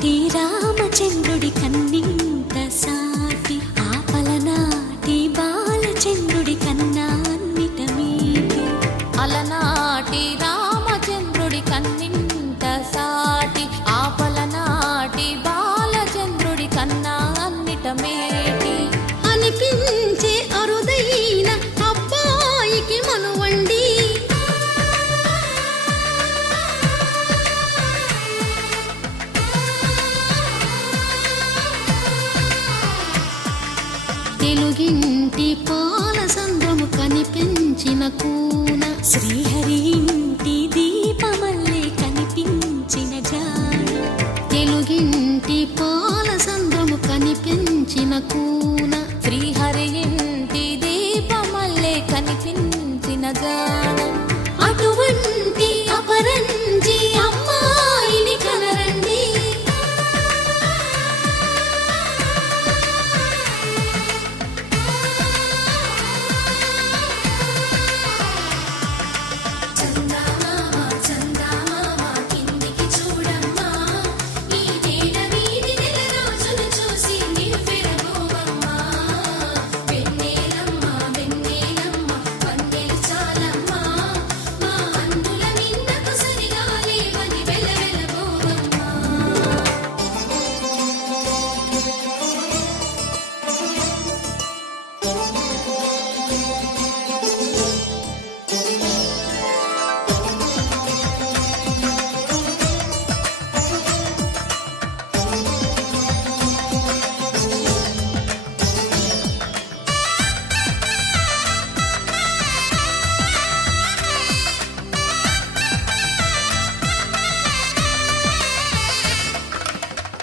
అలనాటి రామచంద్రుడి కన్నింత సాటి, ఆపలనాటి బాలచంద్రుడి కన్నా అన్నిట మీటి. అలనాటి రామచంద్రుడి కన్నింత సాటి, ఆపలనాటి బాలచంద్రుడి కన్నా అన్నిట మేటి. అనిపించే అరుదైన అబ్బాయికి మనువండి, తెలుగింటి పాల సంద్రము కనిపించిన కూన, శ్రీహరి ఇంటి దీపమల్లే కనిపించిన జాడ. తెలుగింటి పాల సంద్రము కనిపించిన కూన, శ్రీహరి ఇంటి దీపమల్లే కనిపించిన జాడ. అటువంటి అపరంజి అమ్మాయిని కనరండి.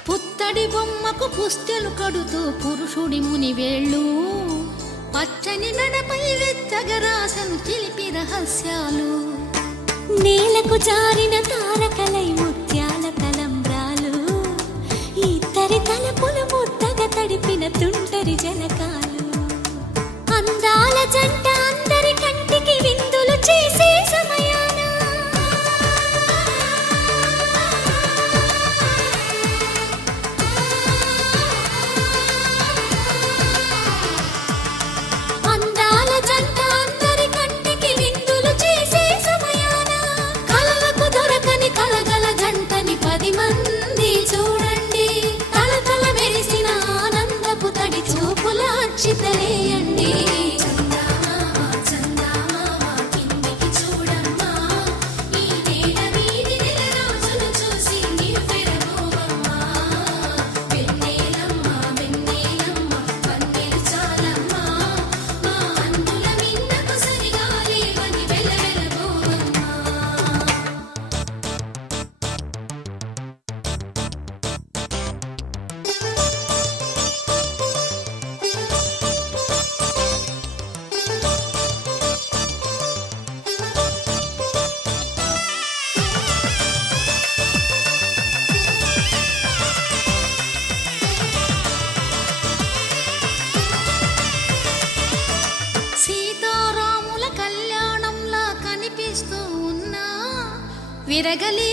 పుత్తడి బొమ్మకు పుస్తెలు కడుతూ పురుషుడి ముని వేళ్ళు, పచ్చని నడపై వెచ్చగరాసను చిలిపి రహస్యాలు. నేలకు జారిన తారకలై ముత్యాల తలంబ్రాలు, ఇద్దరి తలపులు ముద్దగా తడిపిన తుంటరి జలకాలు. అందాల జంట అందరి కంటికి విందులు చేసే సమయాన, అందాల జంట అందరి కంటికి విందులు చేసే సమయాన, కలలకు దొరకని కలగల జంటని 10 మంది చూడండి. తలతల మెరిసిన ఆనందపు తడి చూపుల అక్షితలేయండి. సీతారాముల కళ్యాణంలా కనిపిస్తూ ఉన్నా, విరగలే